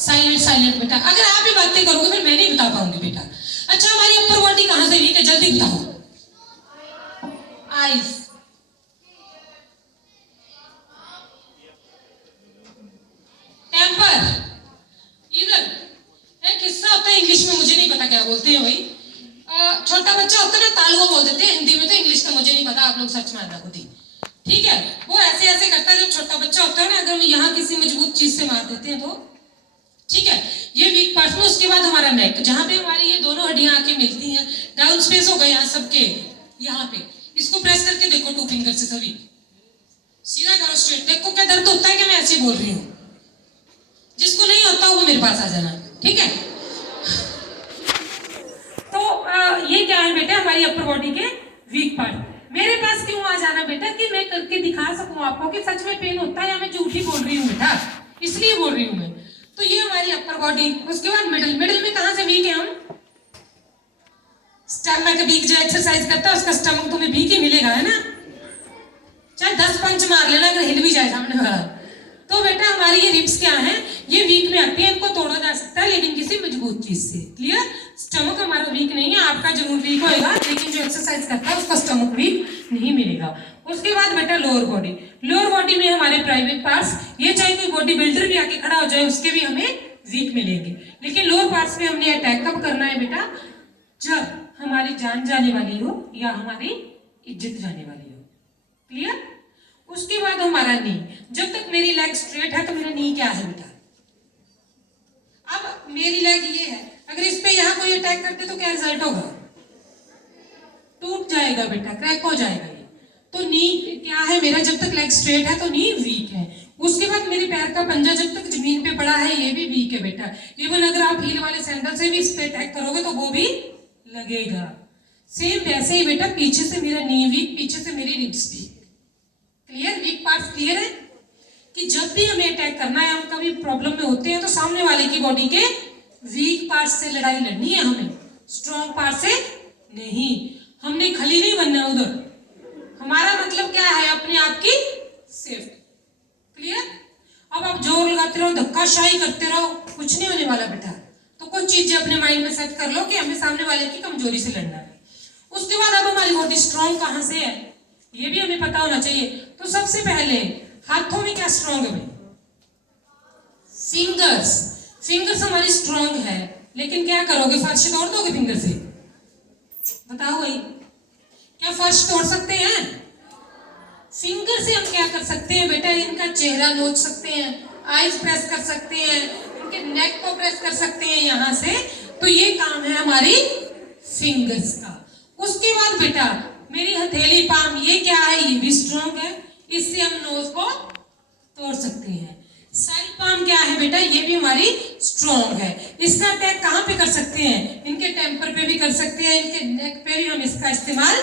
Silent silent बेटा, अगर आप ही बातें करोगे फिर मैं नहीं बता पाऊंगी बेटा। अच्छा, हमारी अपर बॉडी कहां से वीक है, जल्दी बताओ। आइज, टेम्पर, इधर एक हिस्सा होता है इंग्लिश में, मुझे नहीं पता क्या बोलते हैं भाई, छोटा बच्चा होता है ना, तालुआ बोल देते हैं हिंदी में, तो इंग्लिश का मुझे नहीं पता, आप लोग सर्च मारना खुद ही, ठीक है। वो ऐसे ऐसे करता है, जब छोटा बच्चा होता है ना, अगर हम यहाँ किसी मजबूत चीज से मार देते हैं तो, ठीक है, ये वीक पार्ट में। उसके बाद हमारा नेक, जहाँ पे हमारी ये दोनों हड्डियां आके मिलती हैं, डाउन स्पेस होगा यहाँ सबके, यहाँ पे इसको प्रेस करके देखो 2 फिंगर से, सभी सीधा करो स्ट्रेट, देखो क्या दर्द होता है कि मैं ऐसे बोल रही हूँ। जिसको नहीं होता वो मेरे पास आ जाना, ठीक है। तो ये क्या है बेटा, हमारी अपर बॉडी के वीक पार्ट। मेरे पास क्यों आ जाना बेटा, कि मैं करके दिखा सकूं आपको कि सच में पेन होता है या मैं झूठी बोल रही हूँ बेटा, इसलिए बोल रही हूँ मैं। तो ये हमारी अपर बॉडी। उसके बाद मिडिल, मिडिल में कहां से वीक है हम, स्टमक वीक। जो एक्सरसाइज करता है उसका स्टमक तुम्हें वीक ही मिलेगा, है ना, चाहे 10 पंच मार लेना अगर हिल भी जाए सामने वाला। तो बेटा हमारी ये रिब्स क्या है, ये वीक में आती है, इनको तोड़ा जा सकता है लेकिन किसी मजबूत चीज से, क्लियर। स्टमक हमारा वीक नहीं है, आपका जरूर वीक होएगा लेकिन जो एक्सरसाइज करता है उसका स्टमक वीक नहीं मिलेगा। उसके बाद बेटा लोअर बॉडी। लोअर बॉडी में हमारे प्राइवेट पार्ट्स, ये चाहे कोई बॉडी बिल्डर भी आके खड़ा हो जाए उसके भी हमें वीक मिलेंगे, लेकिन लोअर पार्ट्स में हमने अटैक कब करना है बेटा, जब हमारी जान जाने वाली हो या हमारी इज्जत जाने वाली हो, क्लियर। उसके बाद हमारा नी, जब तक मेरी लेग स्ट्रेट है तो मेरा नी क्या है बेटा, अब मेरी लेग ये है, अगर इस पे यहाँ कोई अटैक करते तो क्या रिजल्ट होगा, टूट जाएगा बेटा, क्रैक हो जाएगा ये। तो नी क्या है मेरा, जब तक लेग स्ट्रेट है तो नी वीक है। उसके बाद मेरे पैर का पंजा जब तक जमीन पे पड़ा है ये भी वीक है बेटा। इवन अगर आप हील वाले सैंडल से भी इस पे अटैक करोगे तो वो भी लगेगा। सेम वैसे ही बेटा पीछे से मेरा नी वीक, पीछे से मेरी ribs weak, clear. Weak parts clear है कि जब भी हमें अटैक करना है, हम कभी प्रॉब्लम में होते हैं तो सामने वाले की बॉडी के वीक पार्ट से लड़ाई लड़नी है हमें, स्ट्रॉन्ग पार्ट से नहीं। हमने खली नहीं बनना उधर, हमारा मतलब क्या है, अपने आप की सेफ्टी, क्लियर। अब आप जोर लगाते रहो, धक्काशाही करते रहो, कुछ नहीं होने वाला बेटा। तो कुछ चीजें अपने माइंड में सेट कर लो कि हमें सामने वाले की कमजोरी से लड़ना है। उसके बाद अब हमारी बॉडी स्ट्रॉन्ग कहां से है ये भी हमें पता होना चाहिए। तो सबसे पहले हाथों में क्या स्ट्रॉन्ग है, फिंगर्स। फिंगर्स हमारी स्ट्रॉन्ग है, लेकिन क्या करोगे, फर्श तोड़ दोगे फिंगर से, बताओ भाई, क्या फर्श तोड़ सकते हैं? फिंगर से हम क्या कर सकते हैं बेटा, इनका चेहरा नोच सकते हैं, आईज प्रेस कर सकते हैं, इनके नेक को प्रेस कर सकते हैं यहाँ से। तो ये काम है हमारी फिंगर्स का। उसके बाद बेटा मेरी हथेली पाम, ये क्या है, ये भी स्ट्रॉन्ग है, इससे हम नोज को तोड़ सकते हैं। साइड पाम क्या है बेटा, ये भी हमारी स्ट्रॉन्ग है। इसका अटैक कहाँ पे कर सकते हैं, इनके टेम्पर पे भी कर सकते हैं, इनके नेक पे भी हम इसका इस्तेमाल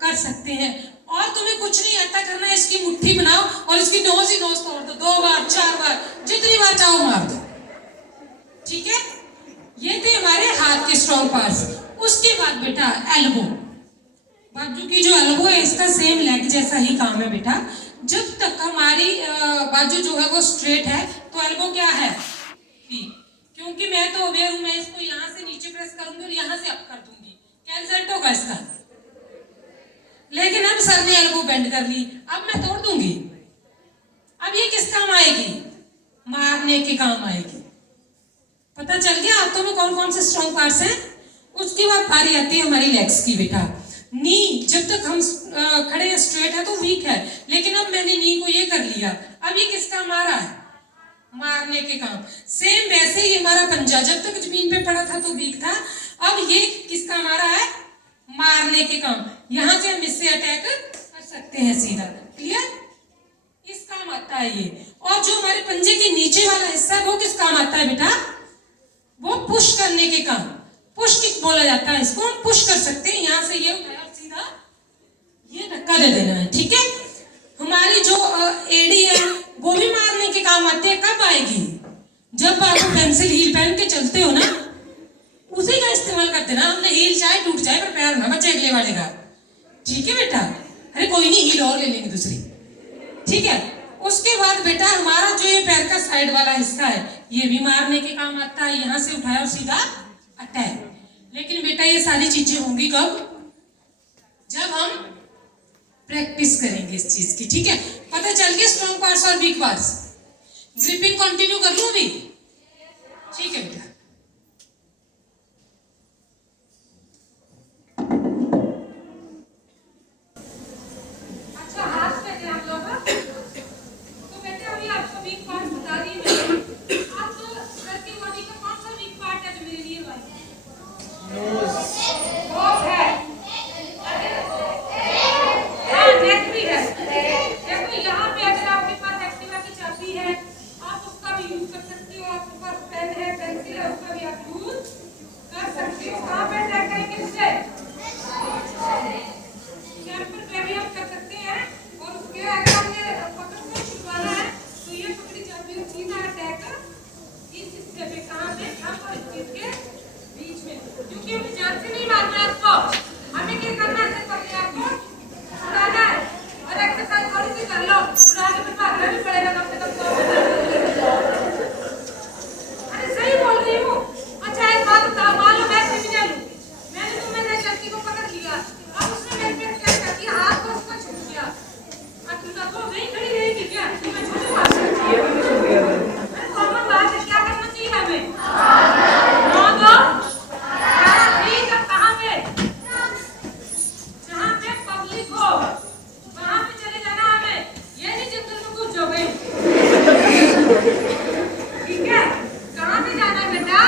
कर सकते हैं। और तुम्हें कुछ नहीं आता करना, इसकी मुट्ठी बनाओ और इसकी नोज ही नोज तोड़ दो, 2 बार 4 बार, जितनी बार चाहो मार दो, ठीक है। ये थे हमारे हाथ के स्ट्रॉन्ग पार्ट्स। उसके बाद बेटा एल्बो, बाजू की जो एल्बो है इसका सेम लेग जैसा ही काम है बेटा। जब तक हमारी बाजू जो है वो स्ट्रेट है तो एल्बो क्या है, क्योंकि मैं तो अवेयर हूं, मैं इसको यहाँ से नीचे प्रेस करूंगी और यहाँ से अप कर दूंगी, क्या रिजल्ट होगा इसका। लेकिन अब सर ने एल्बो बेंड कर ली, अब मैं तोड़ दूंगी, अब ये किस काम आएगी, मारने के काम आएगी। पता चल गया हाथों में कौन कौन से स्ट्रॉन्ग पार्ट्स हैं। उसके बाद बारी आती है हमारी लेग्स की बेटा। नी, जब तक हम खड़े हैं स्ट्रेट है तो वीक है, लेकिन अब मैंने नी को ये कर लिया, अब ये किसका मारा है, मारने के काम। सेम वैसे ही हमारा पंजा जब तक जमीन पे पड़ा था तो वीक था, अब ये किसका मारा है, मारने के काम। यहां से हम इससे अटैक कर सकते हैं सीधा, क्लियर। इस काम आता है ये। और जो हमारे पंजे के नीचे वाला हिस्सा है वो किस काम आता है बेटा, वो पुश करने के काम। पुश किक बोला जाता है इसको, हम पुश कर सकते हैं, यहां से ये उठाया सीधा ये धक्का दे देना है, ठीक है। हमारी जो एडी है वो भी मारने के काम आती है। कब आएगी, जब आप पेंसिल हील पहन के चलते हो ना, उसी का इस्तेमाल करते ना। हमने हील चाहे टूट जाए पर पैर ना बचे अगले वाले का, ठीक है बेटा। अरे कोई नहीं, हील और ले लेंगे दूसरी, ठीक है। उसके बाद बेटा हमारा जो ये पैर का साइड वाला हिस्सा है ये भी मारने के काम आता है, यहाँ से उठाया और सीधा अटैक। लेकिन बेटा ये सारी चीजें होंगी कब? जब हम प्रैक्टिस करेंगे इस चीज की, ठीक है। पता चल गया स्ट्रॉन्ग पार्ट्स और वीक पार्ट्स। ग्रिपिंग कंटिन्यू कर लूं अभी? ठीक है बेटा। अच्छा हाथ पे ध्यान दो। तो बेटा अभी आपको वीक पार्ट बता रही हूं। आप प्रति बॉडी का कौन सा वीक पार्ट है जो मेरे लिए भाई? नोज है। नेक भी है। देखो यहाँ पे अगर आपके पास एक्टिवा की चाबी है आप उसका भी यूज कर सकते हो, आपके पास पेन है, पेंसिल है, उसका भी आप यूज कर सकते हो। कहाँ पे अटैक करेंगे इससे? कैंपर पे भी हम कर सकते हैं। और उसके अगर हमने पकड़ को छुड़वाना है तो ये पकड़ी चाबी सीधा अटैक इस हिस्से पे, कहाँ पे? यहाँ पर इस चीज के बीच में, क्योंकि हमें जान से नहीं मारना है इसको। हमें क्या करना है? सिर्फ अपने आप को छुड़ाना है। और एक्सरसाइज थोड़ी सी कर लो, छुड़ाने में भागना भी पड़ेगा कम से कम 100 मीटर। अरे सही बोल रही हूँ। अच्छा एक बात बताओ, मान लो मैं क्रिमिनल हूँ, मैंने तुम्हें एक लड़की को पकड़ लिया, अब उसने मेरे पे अटैक कर दिया, हाथ को उसका छूट गया, अब तुम तो वहीं खड़ी रहेगी क्या? तुम्हें छूट मार सकती है। अरे कॉमन बात है, क्या करना चाहिए हमें? नो दो ठीक है। कहाँ पे? जहाँ पे पब्लिक हो वहाँ पे चले जाना हमें, ये नहीं जंगल में घुस जाओगे। ठीक है। कहाँ पे जाना है बेटा?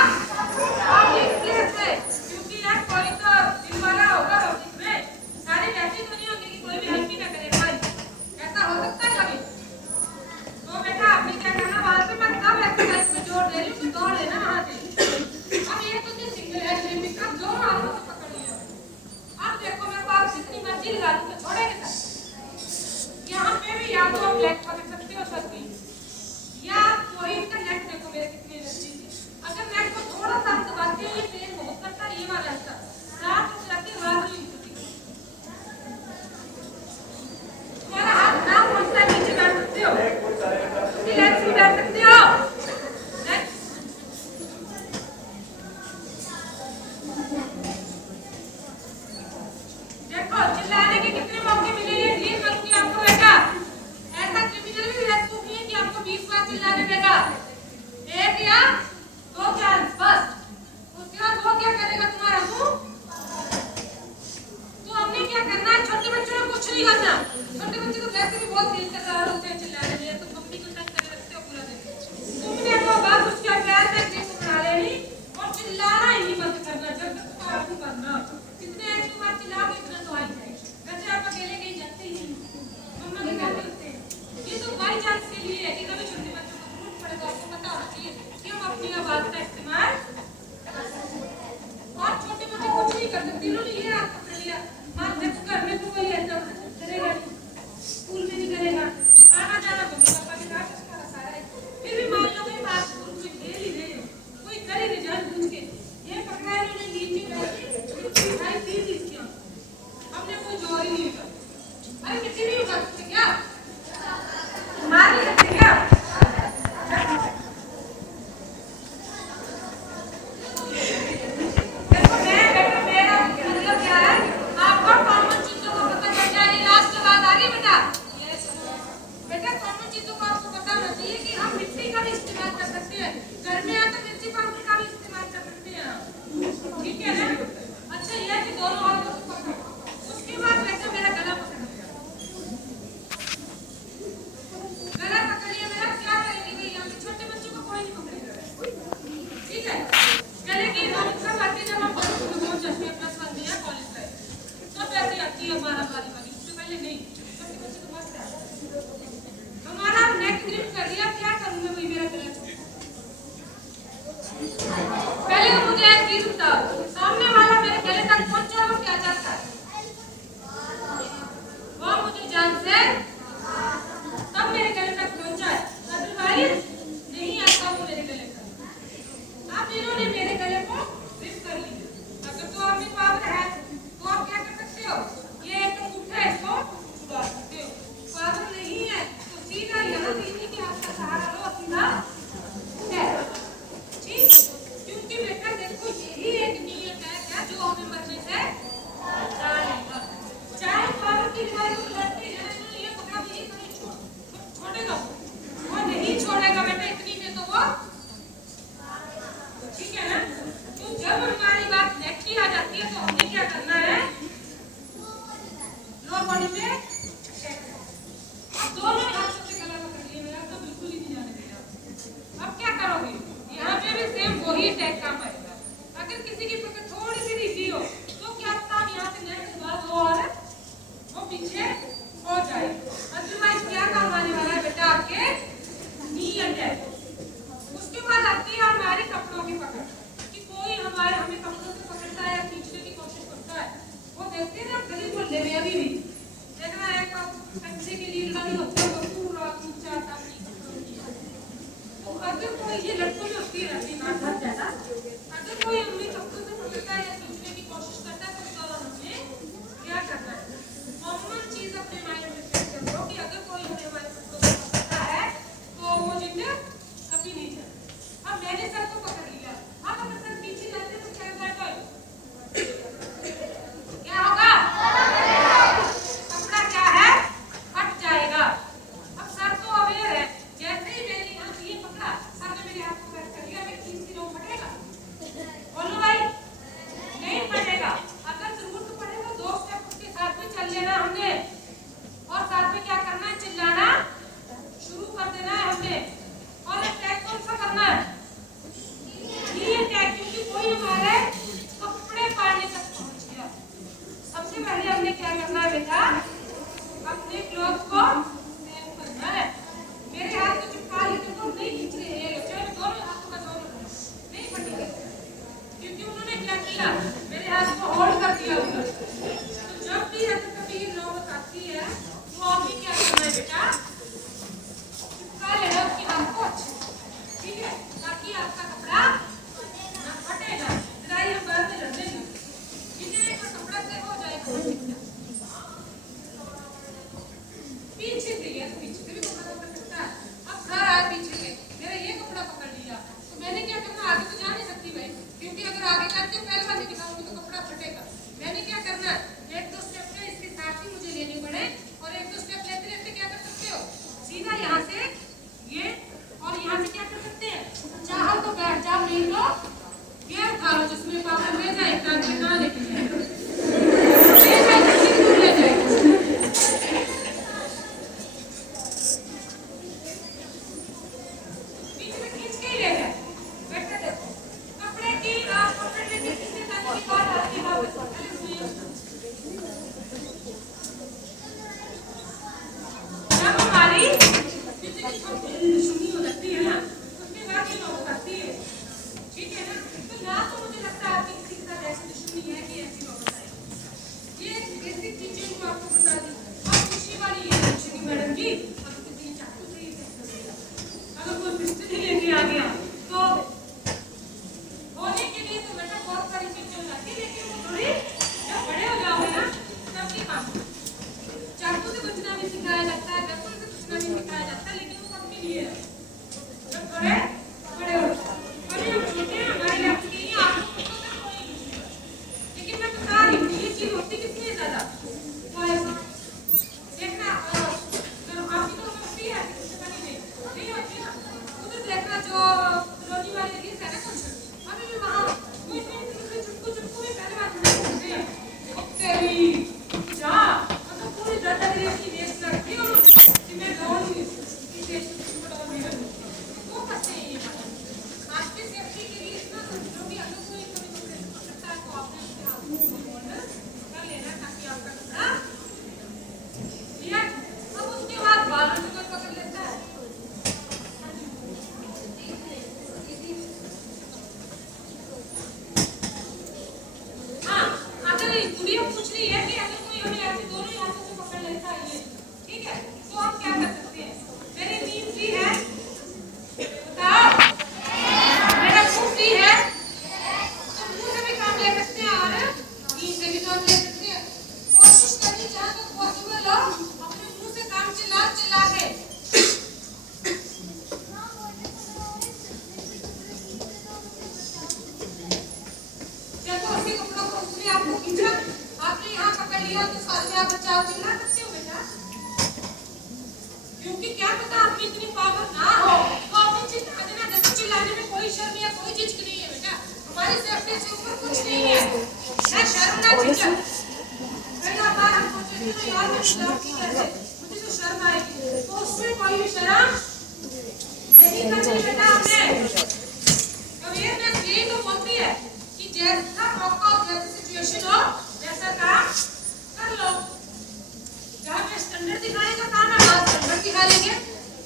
पब्लिक प्लेस पे, क्योंकि यार कोई तो दिल वाला होगा पब्लिक में, सारे वैसे तो नहीं होंगे कि कोई भी हेल्प ही ना करे भाई, ऐसा हो सकता है कभी? तो बेटा आपने क्या करना, वहां से मैं कब एक्सरसाइज में जोर दे रही हूँ कि दौड़ लेना वहां से। अब ये तो सिंगल है लिमिट का, दोनों हाथों से पकड़ लिया। अब देखो मेरे को आप जितनी मर्जी लगा दूं तो छोड़ेगा सर। यहाँ पे भी या तो आप लेग पकड़ सकते हो सर की, या वही इसका नेक देखो मेरे कितने नजदीक है। अगर नेक को थोड़ा सा दबाते हैं, ये पेन बहुत करता है ये वाला हिस्सा, साथ में रखते हाथ नहीं उठती। तुम्हारा हाथ ना पहुंचता है नीचे बैठ सकते हो, लेग से बैठ सकते हो। देखो चिल्लाने के कितने मौके मिले, ये ड्रीम करूंगी आपको बेटा। ऐसा क्रिमिनल भी रेस्क्यू किए कि होता है पूरा 3-4 अपनी कपड़ों की। तो अगर कोई ये लड़कों में होती रहती है नाटक जैसा, अगर कोई अपने कपड़ों से पकड़ता है या सोचने की कोशिश करता है तो इस दौरान हमें क्या करना है? कॉमन चीज अपने माइंड में सेट कर लो कि अगर कोई हमें हमारे कपड़ों से पकड़ता है तो वो जिंदा कभी नहीं जाए। अब मैंने सर को पकड़ लिया, अब अगर सर पीछे जाते तो क्या होगा? क्या होगा? कपड़ा क्या है? फट जाएगा। अब सर तो अवेयर है, जैसे ही मैंने यहाँ से ये पकड़ा, सर ने मेरे हाथ को प्रेस कर लिया, मैं खींच लो, फटेगा? बोलो भाई, नहीं फटेगा। अगर जरूरत पड़े तो 2 स्टेप उसके साथ में चल लेना हमने, और साथ में क्या करना है? चिल्लाना शुरू कर देना है हमने। और अटैक कौन सा करना है? ये अटैक, क्योंकि कोई हमारे कपड़े पाड़ने तक पहुंच गया। सबसे पहले हमने क्या करना है बेटा? अपने क्लॉथ को सेव करना है। मेरे हाथ को चिपका लेते तो नहीं खींच रहे हैं, चलो दोनों हाथों का दोनों नहीं फटेगा, क्योंकि उन्होंने क्या किया? मेरे हाथ को होल्ड कर दिया उधर। तो जब भी अगर कभी ये नौबत आती है तो आपने क्या करना है बेटा? चिपका लेना उसके हाथ को अच्छे से, ठीक है, ताकि आपका कपड़ा ना फटेगा। लड़ाई हम बाद में लड़ लेंगे, ठीक है? एक बार कपड़ा सेव हो जाएगा, पीछे से ये तो पीछे से भी कपड़ा पकड़ सकता है। अब सर आए पीछे से, मेरा ये कपड़ा पकड़ लिया, तो मैंने क्या करना? आगे तो जा नहीं सकती भाई, क्योंकि अगर आगे जाती हूँ पहले वाली दिखाऊंगी तो कपड़ा फटेगा। मैंने क्या करना है? 1-2 स्टेप में इसके साथ ही मुझे लेने पड़े, और 1-2 स्टेप लेते लेते क्या कर सकते हो? सीधा यहाँ से ये, और यहाँ से क्या कर सकते हैं? चाहो तो बैठ जाओ, नहीं तो ये उठा लो, जिसमें पापा ले जाए कहाँ लेके जाए, ले जाए कितनी दूर ले जाए। क्योंकि क्या पता आप में इतनी पावर ना हो तो आप चिल्ला देना। जैसे चिल्लाने में कोई शर्म या कोई झिझक नहीं है बेटा, हमारी सेफ्टी से ऊपर कुछ नहीं है, ना शर्म ना झिझक। कई बार हम सोचते हैं यार मैं चिल्लाऊंगी कैसे, मुझे तो शर्म आएगी, तो उसमें कोई भी शर्म नहीं करनी बेटा। हमने अवेयरनेस यही तो बोलती है कि जैसा मौका हो, जैसी सिचुएशन हो, वैसा काम कर लो। जहाँ पे स्टैंडर्ड दिखाएगा काम है वहाँ स्टैंडर्ड दिखा लेंगे।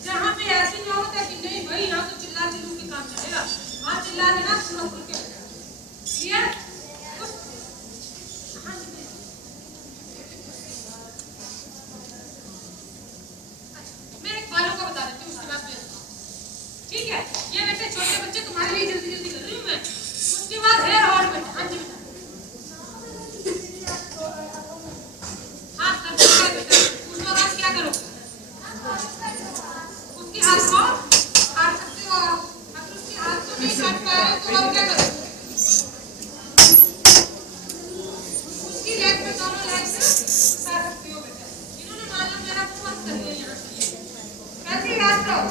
जहाँ पे ऐसे नहीं होता कि नहीं भाई यहाँ तो चिल्ला चिल्लू के काम चलेगा, वहाँ चिल्ला देना सुनो खुल के। क्लियर? इसको काट सकते हो आप। अगर उसके हाथ से नहीं काट पा रहे तो आप क्या करोगे? उसकी लेग पे दोनों लेग से उठा सकते हो बेटा। इन्होंने मान लो मेरा बंद कर दिया यहाँ से। कैसे याद करो?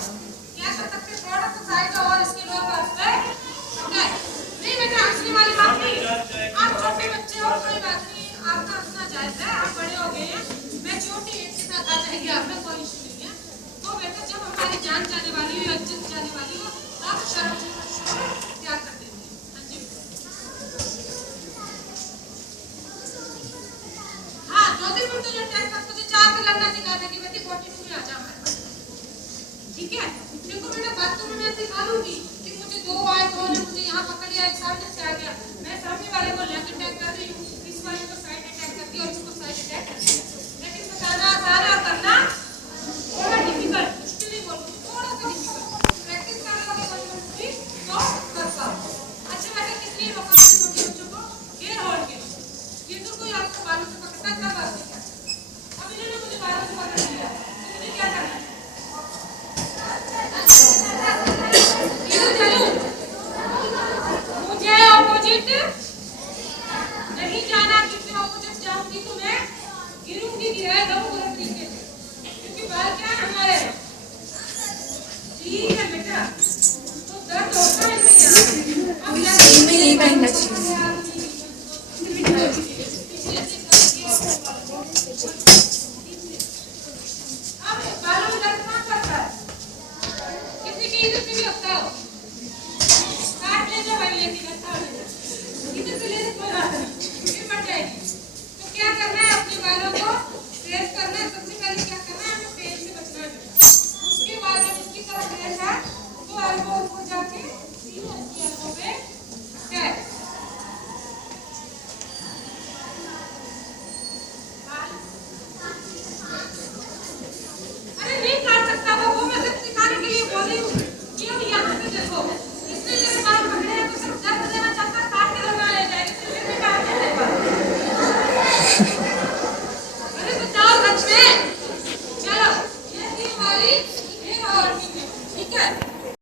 क्या कर सकते हैं? थोड़ा सा साइड और इसके लोअर पार्ट पे ओके। नहीं बेटा हंसने वाली बात नहीं। आप छोटे बच्चे हो कोई बात नहीं, आपका हंसना जायज है, आप बड़े हो गए हैं। मैं छोटी एज के साथ आ जाएगी आप में, कोई इशू नहीं है। तो बेटा जब हमारी जान जाने वाली हो, इज्जत जाने वाली हो, आप शर्म त्याग कर देंगे। हाँ जी हाँ, दो दिन में तो जो टाइम तक तुझे 4 से लड़ना सिखा देगी बेटी, 42 में आ जा हमारे पास। ठीक है, देखो बेटा बात तो मैं सिखा दूंगी कि मुझे 2 आए, 2 ने मुझे यहाँ पकड़ लिया, एक सामने से आ गया, मैं सामने वाले को लेफ्ट अटैक कर रही हूँ, इस वाले को साइड अटैक कर दिया और इसको साइड अटैक कर दिया। लेकिन बताना आसान है, करना थोड़ा डिफिकल्ट, मुश्किल नहीं बोलूँगी, थोड़ा सा डिफिकल्ट। प्रैक्टिस कर लोगे कभी तो कर पाओगे। अच्छा बेटा कितनी मौका में छोटे बच्चों को घेर होल्ड के ये तो कोई आपको बालों से पकड़ता था बात है। अब इन्होंने मुझे बालों से पकड़ लिया तो मुझे क्या करना है? मुझे ऑपोजिट नहीं जाना, क्योंकि ऑपोजिट जाऊंगी तो मैं गिरूंगी, गिराए दऊं बुरे तरीके से, क्योंकि बाल क्या है हमारे ठीक है बेटा। तो दर्द होता है इसमें। अब यही पहनना चाहिए। अब बालों में दर्द कहाँ करता है? किसी की इधर से भी लगता हो, काट ले जो भाई लेती लगता हो, इधर से ले कोई बात नहीं, फिर बढ़ जाएगी। तो क्या करना है? अपने बालों को प्रेस करना है। सबसे पहले क्या करना है? हमें पेन से बचना है बेटा। उसके बाद जब इसकी तरफ प्रेस है तो एल्बो ऊपर जाके सीधा इसकी एल्बो पे टैप। अरे नहीं काट सकता वो मैं सिर्फ सिखाने के लिए बोल रही हूँ। क्यों यहाँ से देखो, इसने मेरे बाल पकड़े हैं तो सिर्फ दर्द देना चाहता है, काट के लगा ले जाएगी, फिर भी काट नहीं दे पाता। अरे बताओ सच में। चलो ये थी हमारी